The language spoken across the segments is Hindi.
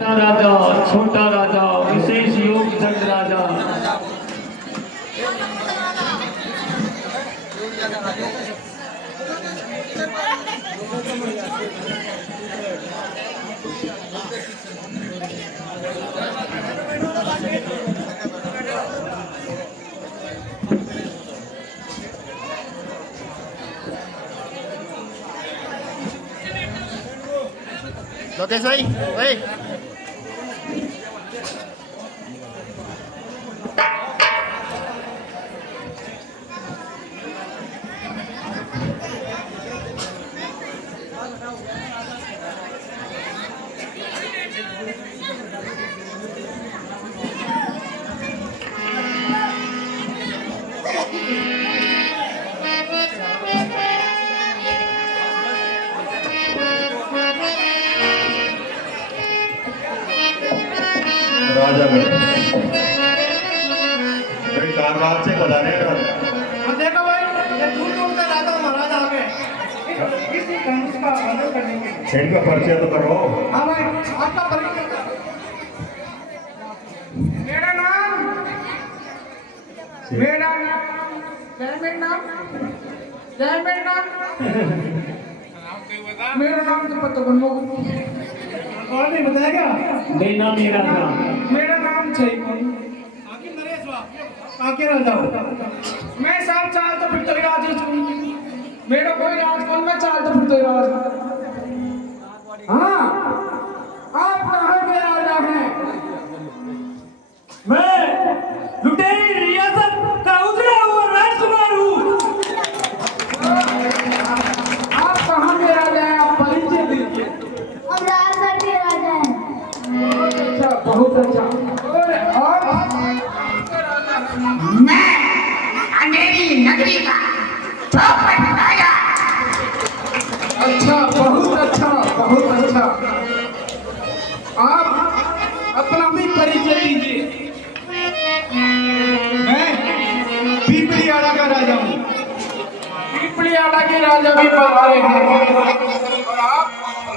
राजा, छोटा राजा, विशेष योग दंड राजा। Lotes ơi, ơi. राजागढ़ भाई कारवार से बधाने देखो भाई ये दूर दूर से राजा महाराज आ गए इसी धनुष का बंधन करने के लिए। इनका परिचय तो करो। हाँ भाई आपका परिचय मेरा नाम मेरा नाम तो पता बनमो और नहीं बताएगा देना मेरा नाम। मेरा नाम चाहिए आके राजा मैं सब चाल तो फिर तो राज ही मेरा कोई राज कौन मैं चाल तो फिर तो राज। हाँ आप कहाँ के राजा हैं? मैं लुटेरी रियासत का उजड़ा हुआ राजकुमार हूँ। आप कहाँ के राजा हैं? आप परिचय दीजिए। हम राजगढ़ के राजा हैं। बहुत अच्छा और मैं अंधेरी नगरी का चौपट राजा। अच्छा बहुत अच्छा आप अपना भी परिचय दीजिए। मैं पीपलियाड़ा का राजा हूँ। पीपलियाड़ा के राजा भी पधारे हैं। और आप?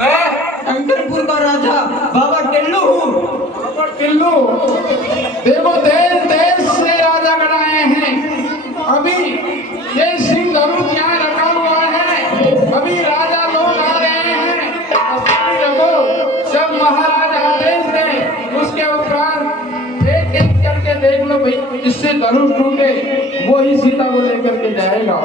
मैं शंकरपुर का राजा बाबा टिल्लू हूँ। बाबा टिल्लू देखो देश देश से राजा बनाए हैं। अभी ये सिंह धनुष यहाँ रखा हुआ है। अभी राजा लोग आ रहे हैं। अभी रखो जब महाराज आदेश दें उसके उपरांत एक एक करके देख लो भाई जिससे धनुष टूटे वो ही सीता को लेकर के जाएगा।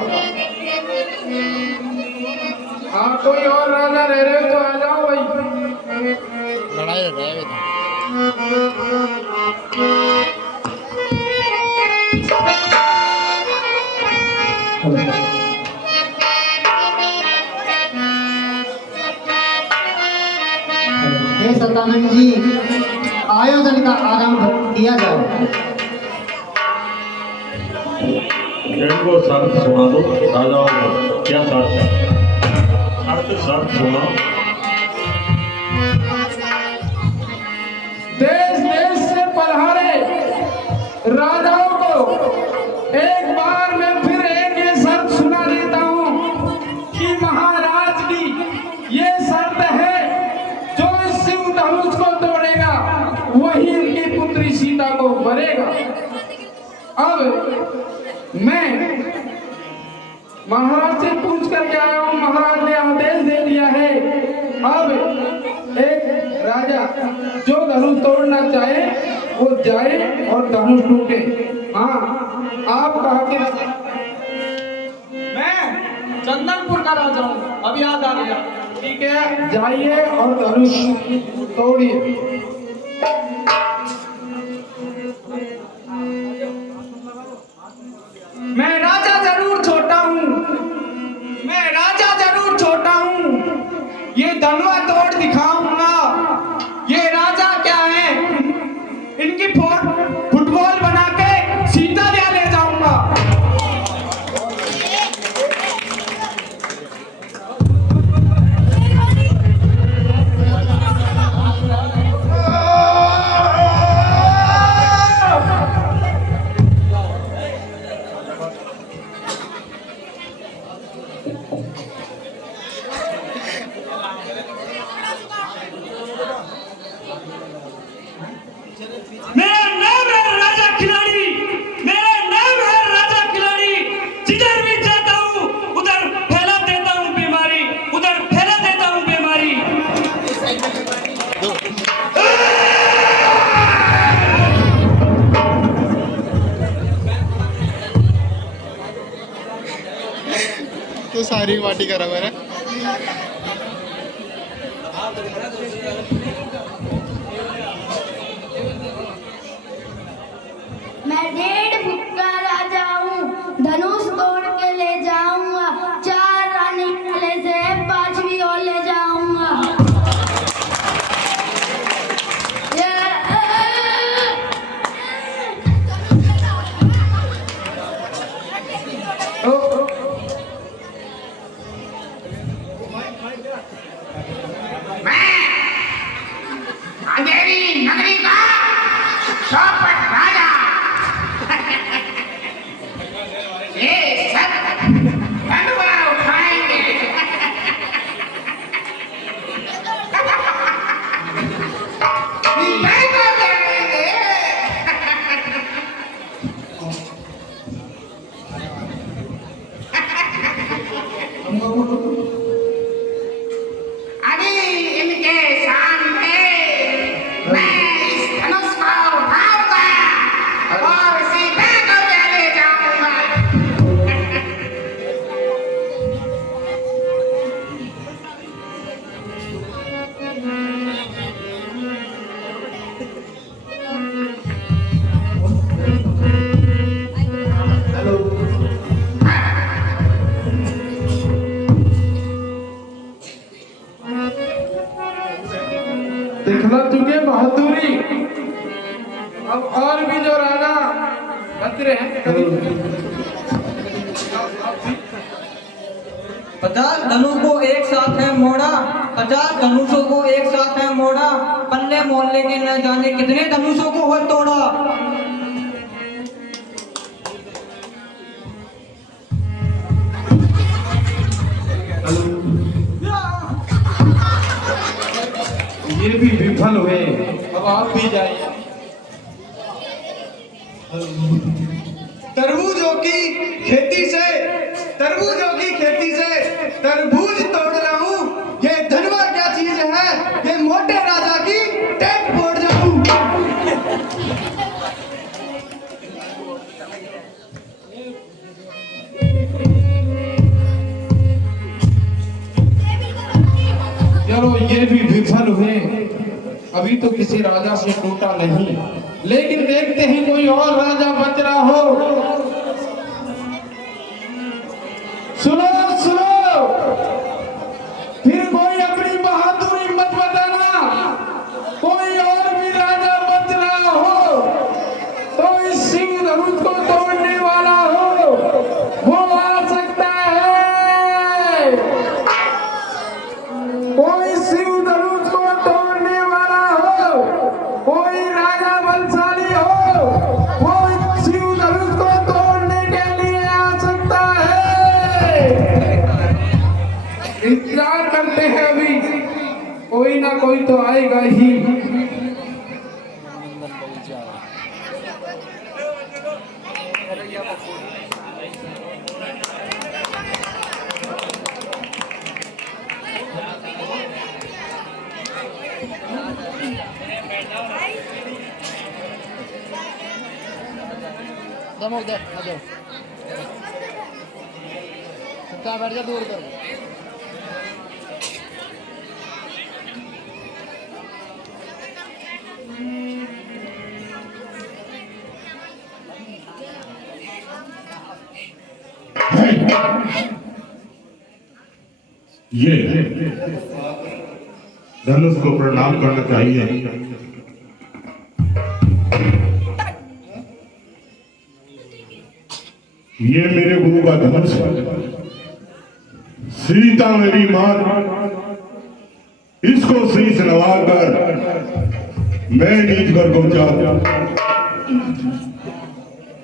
हाँ कोई और राजा रह रहे हो तो आ जाओ भाई। लड़ाई हो रहा है हे सत्यानंद जी आयोजन का आरंभ किया जाए। इनको शर्त सुना दो। राजाओं को क्या शर्त है? शर्त सुना। देश देश से पधारे राजाओं को एक बार मैं फिर एक ये शर्त सुना देता हूँ कि महाराज की ये शर्त है जो इस सिंह धनुष को तोड़ेगा वही इनकी पुत्री सीता को वरेगा। अब मैं महाराज से पूछ करके आया हूँ। महाराज ने आदेश दे दिया है। अब एक राजा जो धनुष तोड़ना चाहे वो जाए और धनुष टूटे। हाँ आप कहा कि मैं चंदनपुर का राजा हूँ। अब याद आ गया। ठीक है जाइए और धनुष तोड़िए। मैं राजा जरूर छोटा हूँ। मैं राजा जरूर छोटा हूँ। ये धनुआ तोड़ दिखाऊंगा। ये राजा क्या है? इनकी फुटबॉल बना के सीता दिया ले जाऊंगा। मेरा नाम है राजा खिलाड़ी, मेरा नाम है राजा खिलाड़ी। जिधर भी जाता हूँ उधर फैला देता हूँ बीमारी, उधर फैला देता हूँ बीमारी। तो सारी माटी करा मेरा। मैं 1.5 फुट का राजा हूँ, धनुष तोड़ के ले जाऊंगा, 4 रानी वाले से 5वीं और ले जाऊंगा। मैं अंधेरी नगरी का चौपट राजा ये सब धनवा उठाएंगे। देखो जाएंगे। अभी इनके सामने मैं इस धनुष को उठाऊंगा और सीधे को ले जाऊंगा। दिखला चुके बहादुरी। अब और भी जो राजा बच रहे हैं 50 धनुष को एक साथ है मोड़ा, 50 धनुषों को एक साथ है मोड़ा, पल्ले मोहल्ले के न जाने कितने धनुषों को हो तोड़ा। ये भी विफल हुए। अब आप भी जाइए। तरबूजों की खेती से तरबूज तोड़ रहा हूँ। ये धनवा क्या चीज है, ये मोटे राजा की टेट फोड़ जाऊं। चलो ये भी विफल हुए। अभी तो किसी राजा से टूटा नहीं, लेकिन देखते हैं कोई और राजा बच रहा हो। सुनो सुनो, फिर कोई अपनी बहादुरी मत बताना। कोई और भी राजा बच रहा हो तो इस सिंह धनुष को तोड़ने वाला हो, वो आ सकता है। कोई सिंह धनुष को तोड़ने वाला हो, कोई राजा बलशाली हो, वो सिंह धनुष को तोड़ने के लिए आ सकता है। इंतजार करते हैं, अभी कोई ना कोई तो आएगा ही। दमक दे, आ जाओ। चुपचाप बैठ जा, दूर कर। ये धनुष को प्रणाम करना चाहिए। ये मेरे गुरु का धनुष है। सीता मेरी मां, इसको शीश नवाकर मैं नीच घर को जा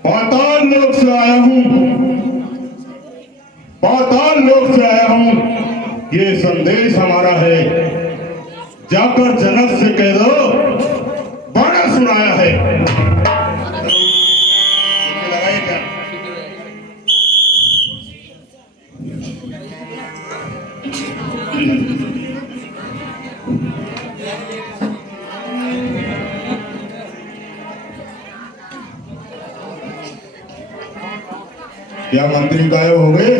पाताल लोक से आया हूं, पाताल लोक से आया हूं। ये संदेश हमारा है, जाकर जनक से कह दो क्या मंत्री गायब हो गए?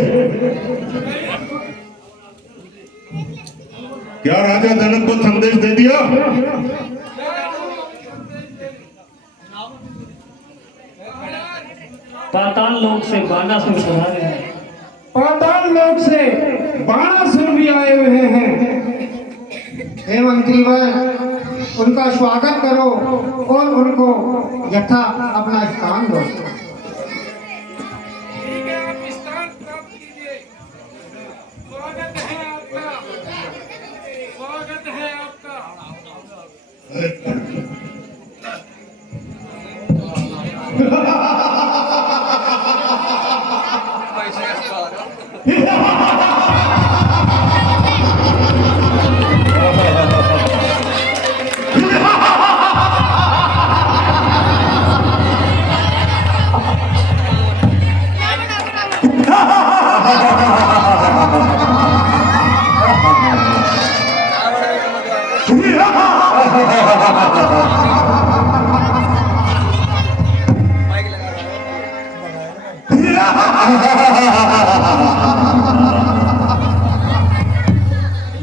क्या राजा जनक को संदेश दे दिया? पाताल लोक से बानासुर पधारे हैं। पाताल लोक से बाणासुर भी आए हुए हैं। हे मंत्रीवर, उनका स्वागत करो और उनको यथा अपना स्थान दो। ठीक है, आप स्थान प्राप्त कीजिए। स्वागत है आपका, स्वागत है आपका।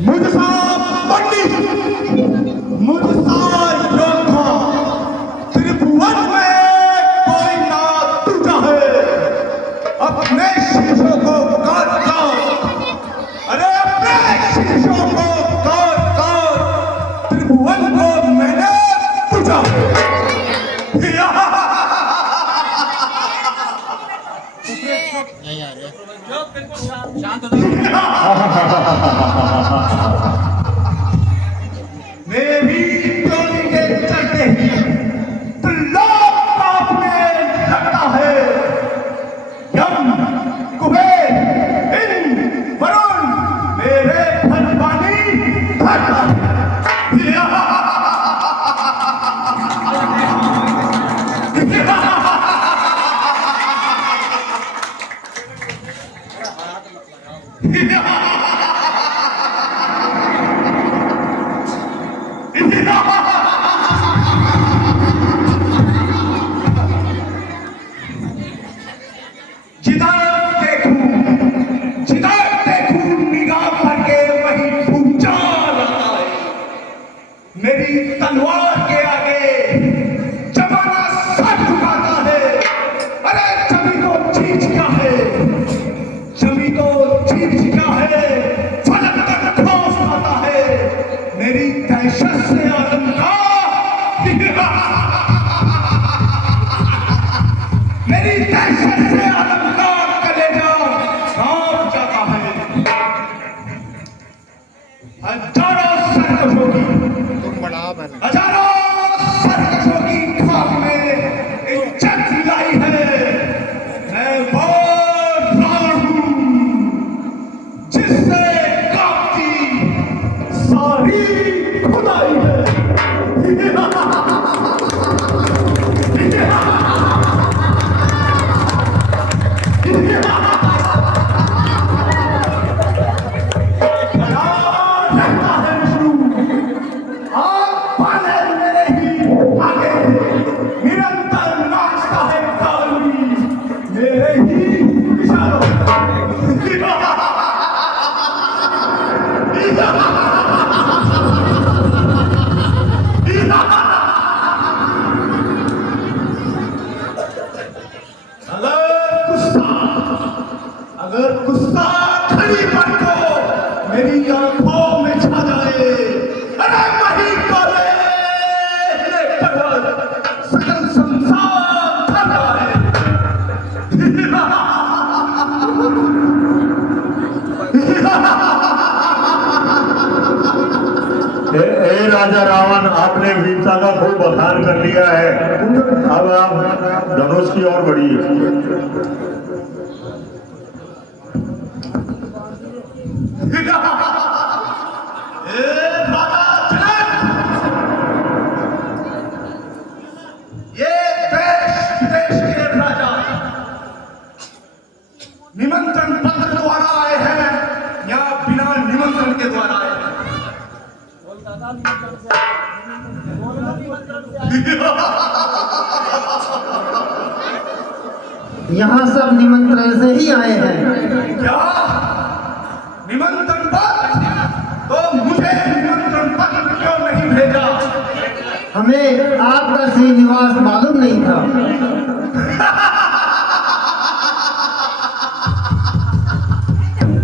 मुझसा पंडित, मुझसा योद्धा, त्रिभुवन में कोई ना दूजा है। अपने शीशों को काट काट, अरे अपने शीशों को काट काट, त्रिभुवन को मैंने पूजा है। नहीं आ रहा। मेरी टोली के चलते ही लोग कांपने लगता है। यम, कुबेर, इंद्र, वरुण मेरे धनवानी धरता है। जिधर देखूं निगाह करके वही भूचाल आता है। मेरी तलवार के आगे जमाना सर झुकाता है। अरे जमी को चीज क्या है, जमी को चीज क्या है, फलक तक खौफ आता है। मेरी दहशत से आलम का मेरी दहशत से आलम का कलेजा कांप जाता है। हजारों सरकशों की, तुम बड़ा बन। हजारों सरकशों की खाक में इज्जत मिलाई है। मैं वो रावण हूँ जिससे कांपती सारी खुदाई है। निरंतर नाचता है कालवी मेरे ही इशारों अगर गुस्सा खड़ी पड़ को मेरी आंखों में छा जाए, अरे वही कोले सकल संसार थर जाए। ए राजा रावण, आपने वीरता का खूब बखान कर लिया है। अब आप धनुष की ओर बढ़िए। ये देश विदेश के राजा निमंत्रण पत्र द्वारा आए हैं या बिना निमंत्रण के द्वारा आए हैं? यहाँ सब निमंत्रण से ही आए हैं। क्या निमंत्रण पत्र? तो मुझे निमंत्रण पत्र क्यों नहीं भेजा? हमें आपका श्रीनिवास मालूम नहीं था।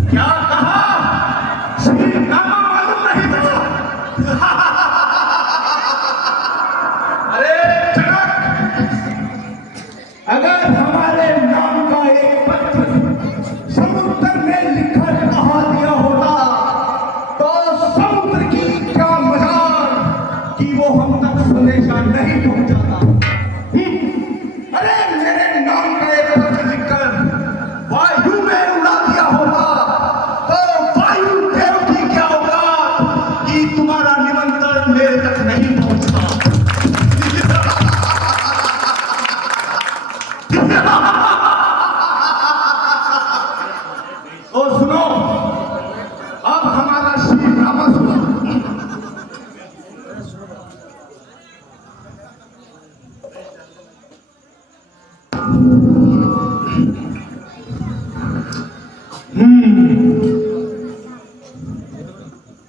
क्या कहा? श्रीनामा मालूम नहीं था? अरे जनक, अगर हमारे नाम का एक पत्र समुद्र में लिखकर कहा दिया होता तो समुद्र की क्या मजाल कि वो हम तक संदेशा नहीं पहुंचाता। अरे मेरे नाम का एक पत्र लिखकर वायु में उड़ा दिया होता तो वायु देव की क्या होगा कि तुम्हारा निमंत्रण मेरे तक नहीं पहुंचता। तो सुनो, अब हमारा श्री रामा सुनो।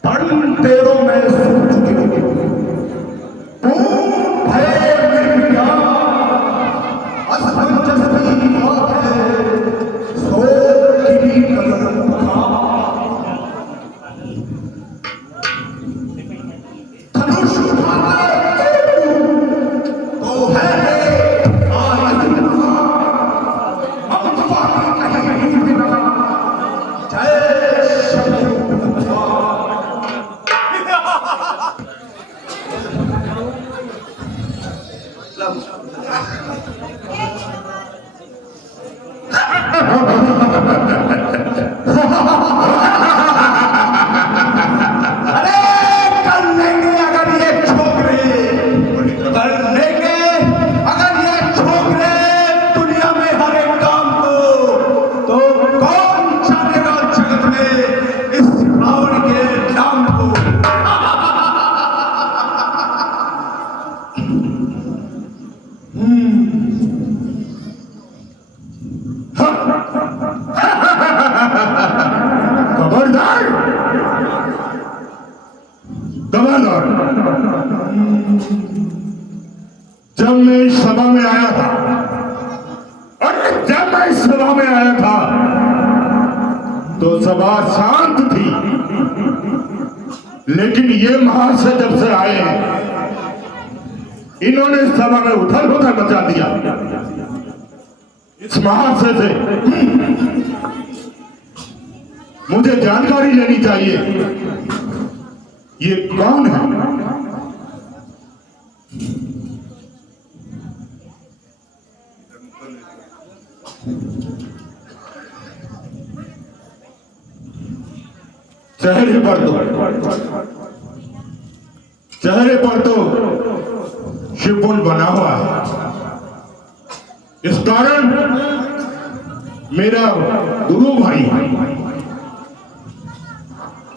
पढ़ तेरों में सुन चुके पूर्ण भय निर्विज्ञान असमंजस की बात है सो की कदर धनुष उठाकर तो है आज हम तुम्हारा कहीं बिना जय शंभु अरे कर लेंगे अगर ये छोकरे, कर लेंगे अगर ये छोकरे दुनिया में हर एक काम को, तो कौन जानेगा जगत में इस रावण के नाम को। खबरदार खबरदार, जब मैं इस सभा में आया था, अरे जब मैं इस सभा में आया था तो सभा शांत थी, लेकिन ये महाशय जब से आए हैं इन्होंने इस सभा में उथल पुथल मचा दिया। इस महाशय से मुझे जानकारी लेनी चाहिए, ये कौन है? चेहरे पर तो शिवपुल बना हुआ है, इस कारण मेरा गुरु भाई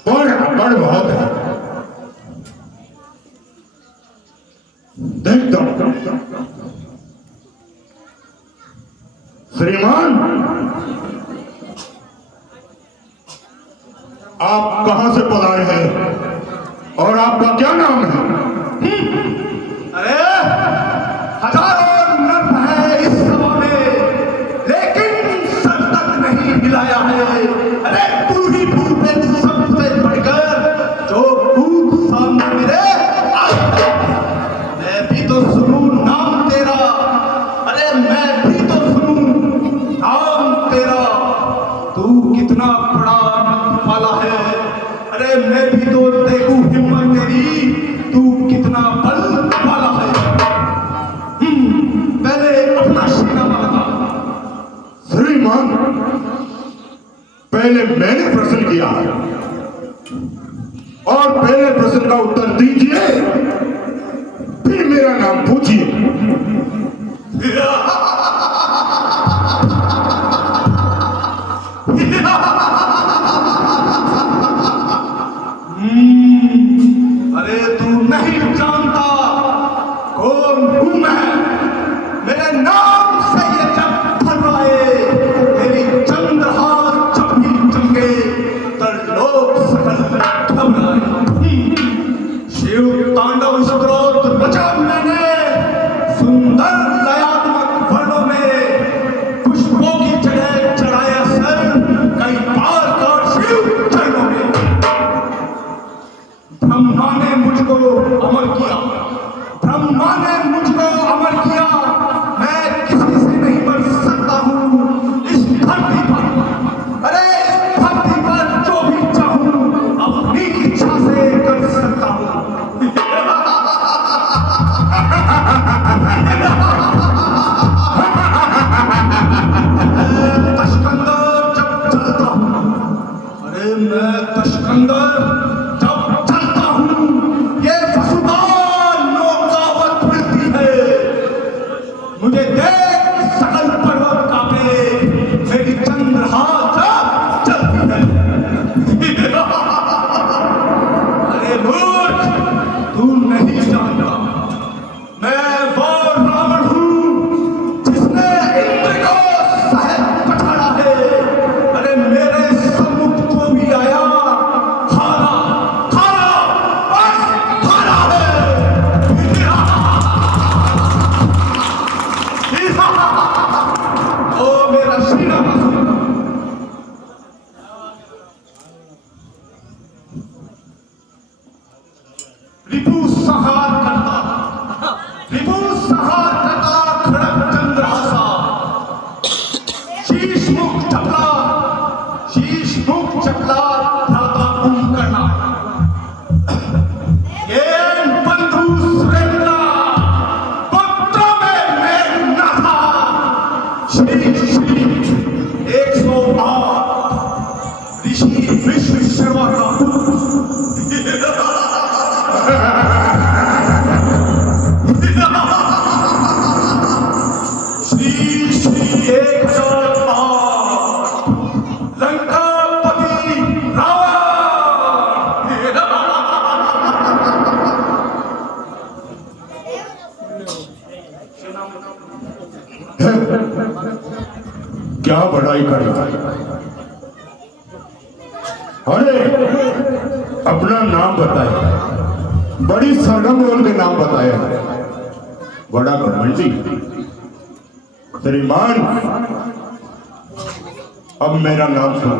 बड़ बहुत है। देख दो श्रीमान, आप कहां से पधारे हैं और आपका क्या नाम है? अरे हजारों नर्म है इस सभा में, लेकिन सर तक नहीं हिलाया है। अरे तू ही भूत सबसे बढ़कर जो भूत सामने मेरे मैं भी तो सुनूं नाम तेरा। अरे मैं भी तो सुनूं नाम तेरा। तू कितना बड़ा आनंद वाला है। अरे मैं भी तो देखूं हिम्मत तेरी, तू कितना बल वाला है। पहले अपना श्रीनामा बता। श्रीमान, पहले मैंने प्रश्न किया और पहले प्रश्न का उत्तर दीजिए, फिर मेरा नाम पूछिए। अरे तू नहीं जानता कौन हूं मैं। मेरे नाम से ये जब फर्राए माँ ने मुझको अमर किया, मैं किसी से नहीं बन सकता हूँ इस धरती पर। अरे इस धरती पर जो भी चाहूँ अपनी इच्छा से कर सकता हूँ। मैं तशकंदर जब चलता हूँ ये वसुधा नौकावत फिरती है, मुझे देख सकल पर्वत कांपे, मेरी चंद्रहा जब चलती है। अरे मूर्ख, तू नहीं जानता मैं वो रावण हूँ जिसने इंद्र को सहज पछाड़ा है। अरे मेरे सम्मुख जो भी आया खाना खाना बस खाना है। ओ मेरा श्री राम, रिपु संहार करता, रिपु संहार करता खड़ग चंद्रहासा, शीश मुख चपला, शीश मुख चपला भ्राता कुंभकर्ण, ये बंधु सुरेंद्र पुत्रों में मैं न था। श्री श्री 108 ऋषि विश्वेश्वर का श्री श्री 1008 लंकापति रावण। क्या बड़ाई कर रहा है? अरे अपना नाम बताया, बड़ी सरगम बोल के नाम बताया, बड़ा घमंडी। श्रीमान अब मेरा नाम सुनो।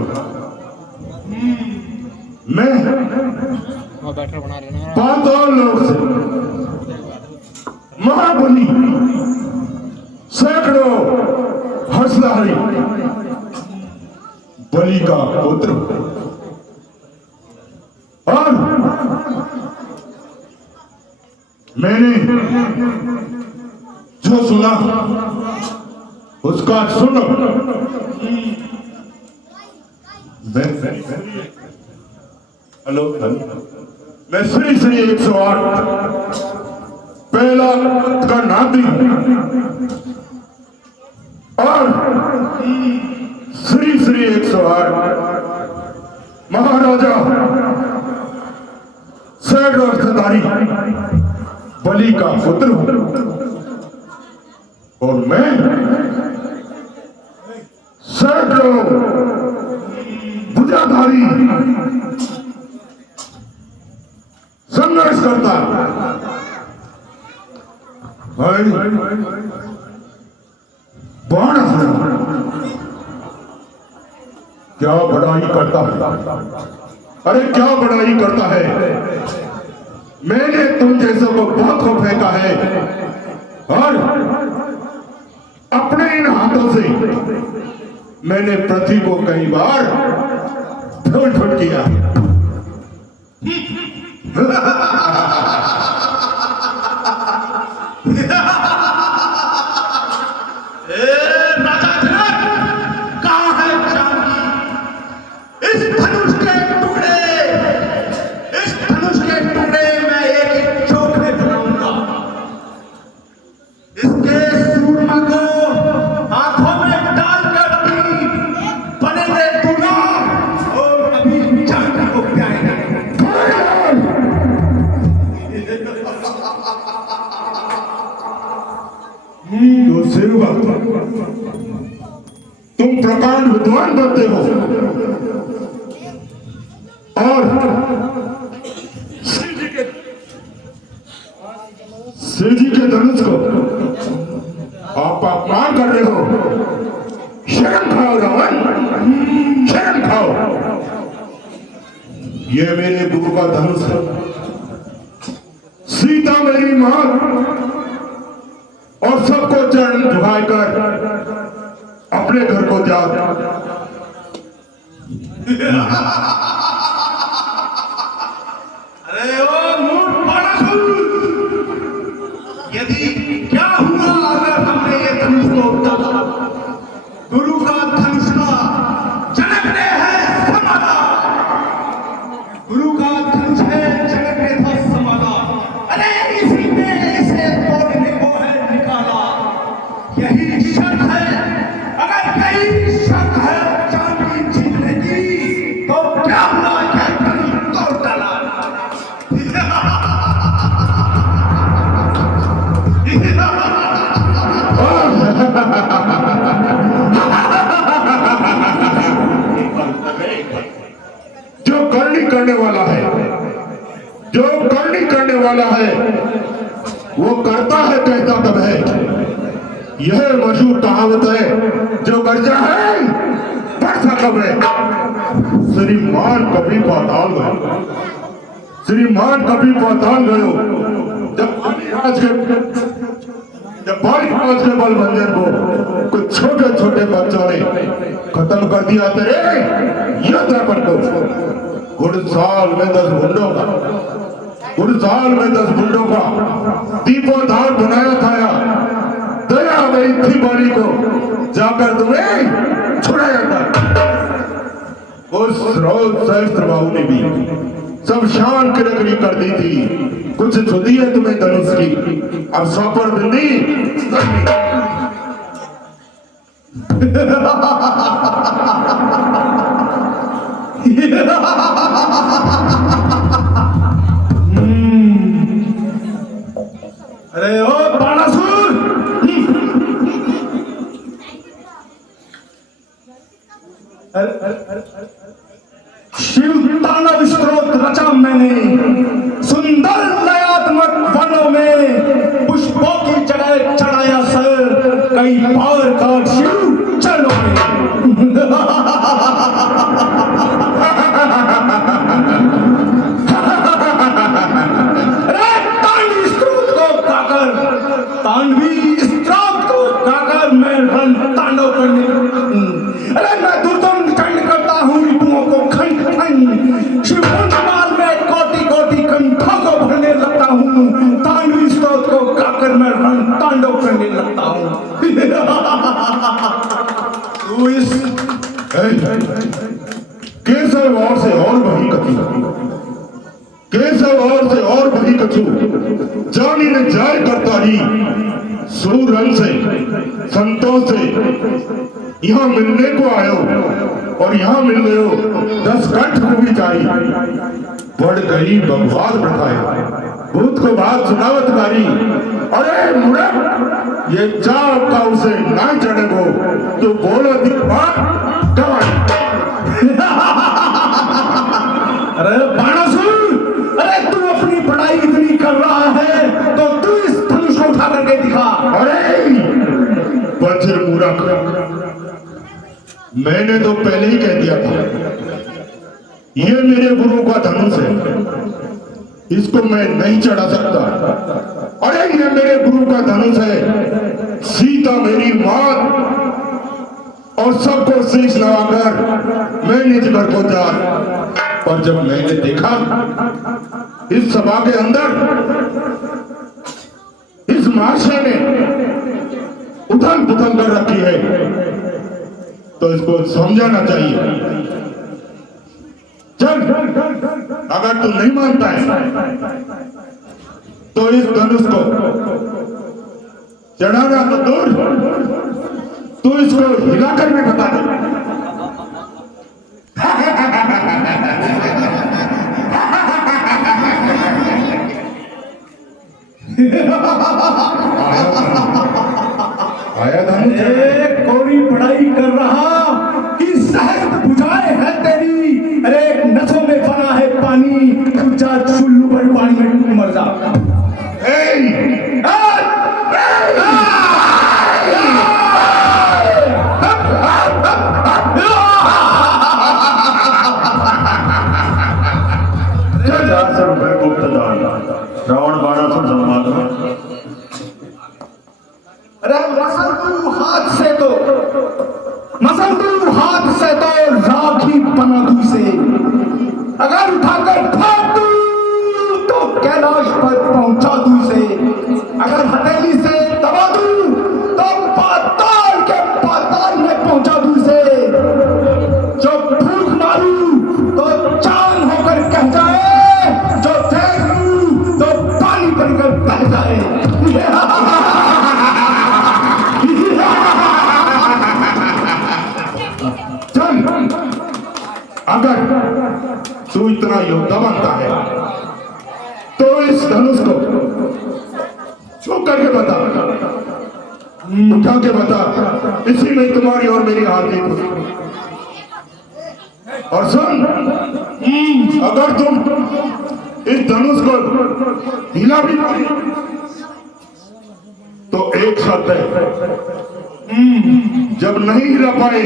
मैं पाताल लोक से महाबली, सैकड़ों हंसधारी बलि का पुत्र, और मैंने जो सुना उसका सुनो। हेलो, मैं श्री श्री 108 पहला का नाती और श्री श्री 108 महाराजा सैकड़ों हंसधारी बलि का पुत्र हूं, और मैं सैकड़ों भुजाधारी संघर्ष करता बाण क्या बड़ाई करता है। अरे क्या बड़ाई करता है। मैंने तुम जैसों को बहुत को फेंका है, और अपने इन हाथों से मैंने पृथ्वी को कई बार ढोल ढोल किया। राजा जनक, कहाँ है जानकी? इस धनुष के टुकड़े, इस धनुष के टुकड़े मैं एक एक चौक में बनाऊंगा। इसके सूरमा को आंखों में डालकर अपनी बनेंगे दूल्हा, और अभी जानकी को प्यारेंगे। तो सेवक, तुम प्रकांड विद्वान बनते हो, और शिव जी के धनुष को आप अपमान कर रहे हो। शर्म खाओ रावण, शर्म खाओ। ये मेरे गुरु का धनुष है। सीता मेरी मां और सबको चरण झुकाकर अपने घर को जा। अरे ओ मूर्ख बाणासुर, यदि क्या हुआ अगर हमने ये धनुष तोड़ डाला? गुरु का धनुष का जनक ने है संभाला, गुरु का धनुष है जनक ने था संभाला। अरे इसी ने इसे तोड़ने को है निकाला। यही शर्त है, अगर यही शर्त है चांदी जीतने की, तो क्या हुआ क्या धनुष तोड़ डाला? जो करनी करने वाला है, जो करनी करने वाला है, वो करता है कहता तब है। यह मशहूर कहावत है, जो गर्जा है बढ़ता कब है। श्रीमान कभी पाताल गए, श्रीमान कभी पाताल गयो, जब बालिराज के बल भंजन को कुछ छोटे छोटे बच्चों ने खत्म कर दिया तेरे यंत्रपन को। घुड़साल में 10 गुंडों का, घुड़साल में 10 गुंडों का दीपोधार बनाया था। दया गई थी बाली को, जाकर तुम्हें छुड़ाया था। उस रोज सहस्त्र बाहु ने भी सब शान की नगरी कर दी थी। कुछ सुधी है तुम्हें धनुष की, अब सौपर बिंदी अरे ओ बाणासुर, शिव तांडव स्तोत्र रचा मैंने, सुंदर लयात्मक वनों में पुष्पों की जगह चढ़ाया सर, कई बार का शिव चरणों में। अरे तांडवी स्तोत्र को गाकर, तांडवी स्तोत्र को गाकर मैं रण तांडव करने, अरे मैं दुर्दंड खंड करता हूँ रिपुओं को खंड खंड, शिवकुंड में कोटि कोटि कंठों को भरने लगता हूँ। तांडवी स्तोत्र को गाकर मैं रण तांडव करने लगता हूँ। तू इस केसव और से और बही कछु, केसव और से और बही कछु, जानी ने जाय करता ही सूरन से संतों से यहाँ मिलने को आयो, और यहाँ मिल गयो 10 कंठ को भी जाई। बढ़ गई बगवाद प्रथाएं, भूत को बात सुनावत कारी। अरे मूर्ख, ये चाप का उसे ना चढ़े को, तो बोलो दिखा कमाई। अरे बाणासुर, अरे तू अपनी पढ़ाई इतनी कर रहा है तो तू इस धनुष को उठा करके दिखा। अरे वज्र मूर्ख, मैंने तो पहले ही कह दिया था, ये मेरे गुरु का धनुष है, इसको मैं नहीं चढ़ा सकता। अरे ये मेरे गुरु का धनुष है, सीता मेरी मां, और सबको शीश नवाकर मैं निज घर को जा। और जब मैंने देखा इस सभा के अंदर इस महाशय ने उथल पुथल कर रखी है, तो इसको समझाना चाहिए। चल, अगर तू नहीं मानता है तो इस धनुष को चढ़ाना तो दूर, तू इसको हिलाकर भी बता दे। आया धनुष, कोरी पढ़ाई कर रहा कि सहस्त्र भुजाएं है तेरी। अरे नसों में बना है पानी, तू जा चुल्लू पर पानी में तू मर जा। रावण बाणासुर संवाद में अरे मसल तू हाथ से तो राखी बना दूं से, अगर उठाकर फेंक दूं तो कैलाश पर पहुंचा दूं से, अगर हथेली से दबा दूं तो पाताल के पाताल में पहुंचा दूं से, जो फूंक मारूं तो चांद होकर कह जाए, जो फेंक दूं तो पानी बनकर बह जाए। अगर तू इतना योद्धा बनता है तो इस धनुष को छू करके बता, उठा के बता, इसी में तुम्हारी और मेरी हार जीत होगी। और सुन, अगर तुम इस धनुष को हिला भी तो एक शर्त है, जब नहीं हिला पाए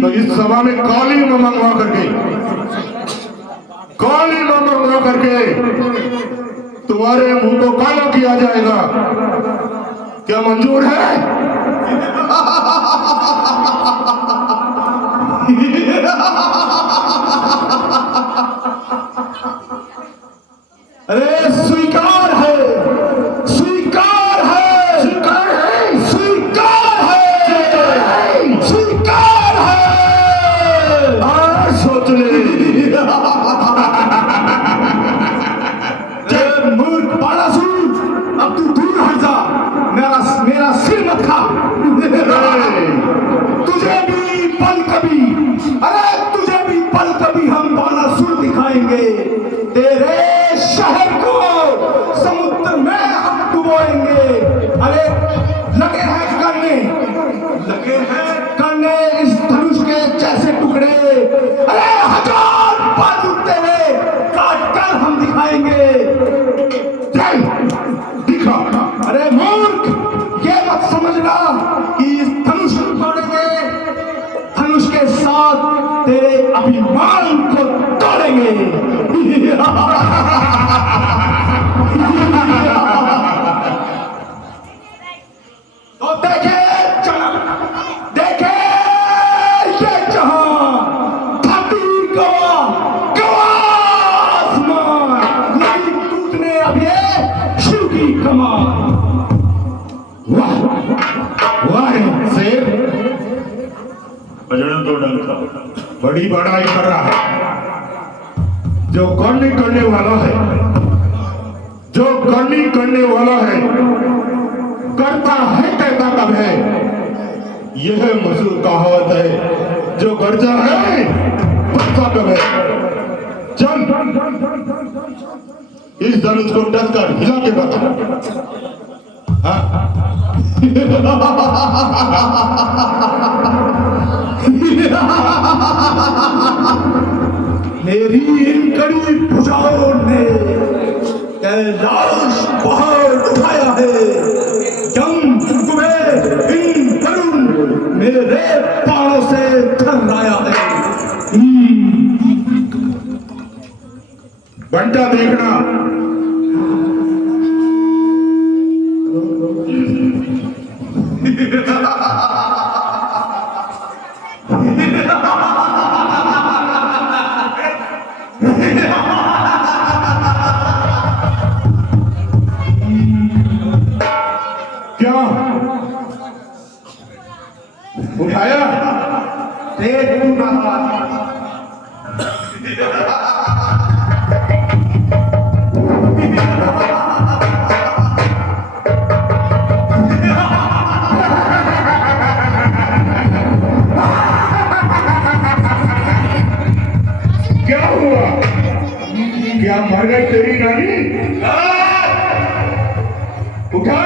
तो इस सभा में काली मां मंगवा करके तुम्हारे मुंह को काला किया जाएगा। क्या मंजूर है? अरे स्वीकार है, स्वीकार है, स्वीकार है, स्वीकार है, स्वीकार है। सोच ले। जय मूर्ख बाणासुर, अब तू दूर हट जा, मेरा सिर मत खा। तुझे भी बल कभी, अरे तुझे भी बल कभी हम बाणासुर दिखाएंगे। तेरे शहर को समुद्र में हम डुबोएंगे। अरे लगे हैं करने इस धनुष के जैसे टुकड़े, अरे हजार बाजू तेरे काट कर हम दिखाएंगे। दिखा। अरे मूर्ख, ये मत समझना कि इस धनुष को तोड़ेंगे, धनुष के साथ तेरे अभिमान को तोड़ेंगे। तो देखे ये जहां धरती गवा आसमान, नहीं टूटने अब ये शिव की कमान। वाह वाह शेर, बजरंग तो डंका बड़ी बड़ाई कर रहा है। जो करनी करने वाला है करता है, कहता कब है। यह मशहूर कहावत है, जो गर्जा है बचता कब है। चल इस धनुष को डस कर हिला के बता। मेरी इन कड़ी भुजाओं ने कैलाश पहाड़ उठाया है। जंग तुम्हें इन करुण मेरे बाणों से थर्राया है। बंटा देखना, क्या उठाया? देख तू ना क्या हुआ? क्या मर गई तेरी नानी? उठा।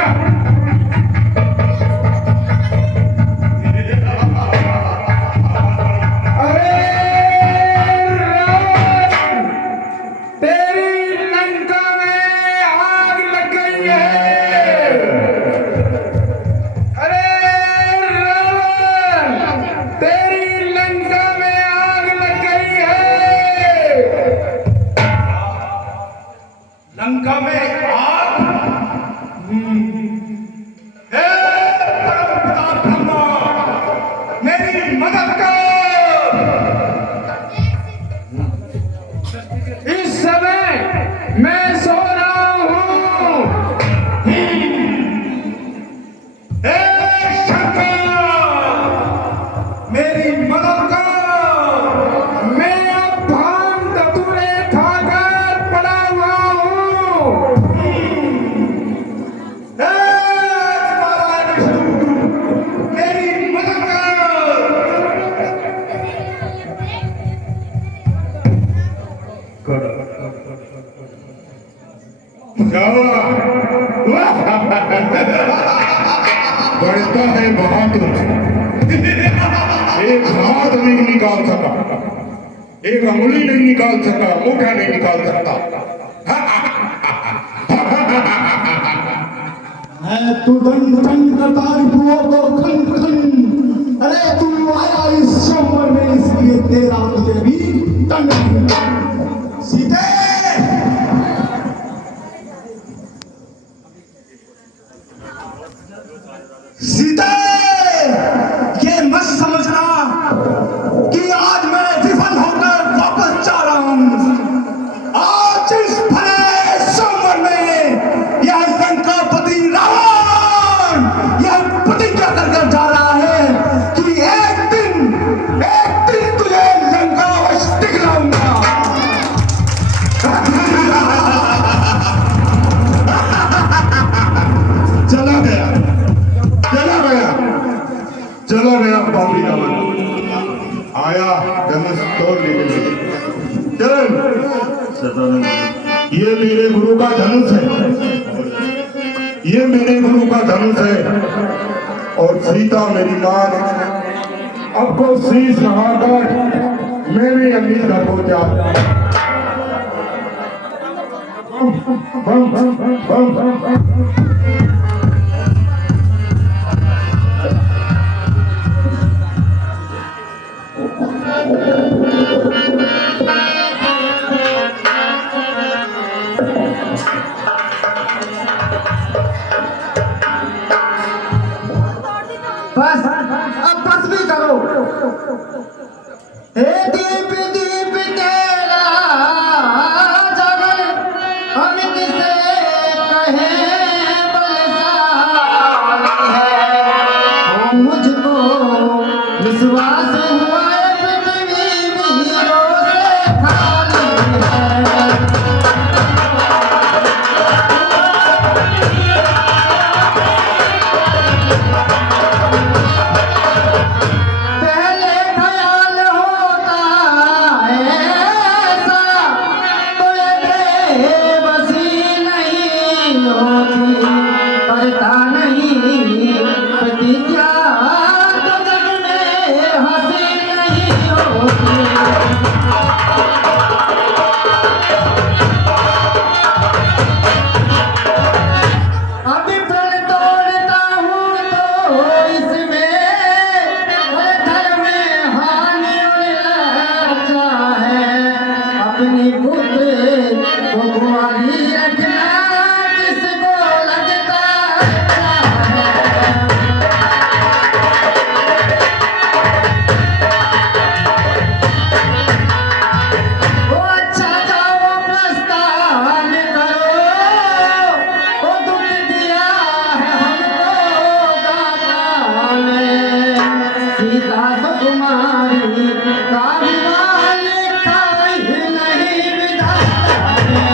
लंका में आग। बढ़ता है बहादुर, एक हाथ नहीं निकाल सका, एक अंगुली नहीं निकाल सका, मुठा नहीं निकाल सकता। तू दन दन करता रुपयों को खन खन। अरे तू आया इस शंबर में इसलिए तेरा तुझे भी दंड। सीते सीते ये मत समझना कि आज मैं विफल होकर वापस जा रहा हूं। आज इस भले शंबर में यह लंकापति रावण यह प्रतिज्ञा कर जा रहा है कि एक दिन तुझे लंका अवश्य दिखलाऊंगा। चला गया बाबरी रावण, आया धनुष तोड़ लेने। चल, ये मेरे गुरु का धनुष है, ये मेरे गुरु का धनुष है। और सीता मेरी मां अब को शीश नहाकर मेरे अम्मी घर को जा। बम बम बम बम बम बम। बस अब बस भी करो। हे दीप दीप तेरा जगन अमित से कहे बलशाली है। ओ मुझको विश्वास हुआ पृथ्वी वीरों से खाली है। पहले ख्याल होता ऐसा तो ये बेबसी नहीं होती, करता नहीं प्रतिज्ञा तो जग में हंसी नहीं होती। अभी प्रण तोड़ता हूँ तो इसमें धर्म में हानि और लज्जा है। अपनी पुत्र को कुंवारी रखना किसको लगता है। वो अच्छा जाओ प्रस्थान करो, वो दुख दिया है हमको दाता ने। सीता सुकुमारी का विवाह लिखा ही नहीं विधाता ने।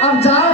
अब जाओ